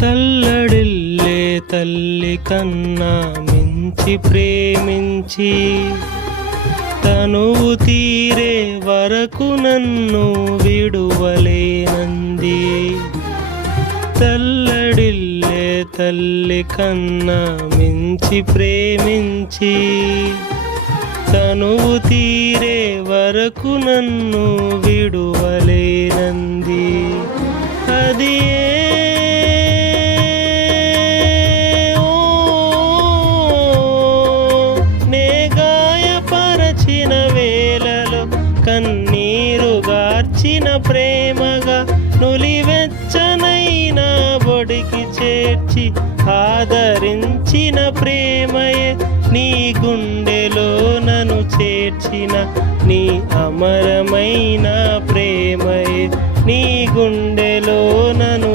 తల్లడిల్లే తల్లి కన్నా మించి ప్రేమించి తనువు తీరే వరకు నన్ను విడువలేనంది. తల్లడిల్లే తల్లి కన్నా మించి ప్రేమించి తనువు తీరే వరకు నన్ను విడువలేనంది. అది నే గాయపరచిన వేళలో కన్నీరు గార్చిన ప్రేమగా నులివెచ్చనైన బొడికి చేర్చి ఆదరించిన ప్రేమయే నీ గుండెలో నన్ను చేర్చిన నీ అమరమైన ప్రేమయే నీ గుండెలో నన్ను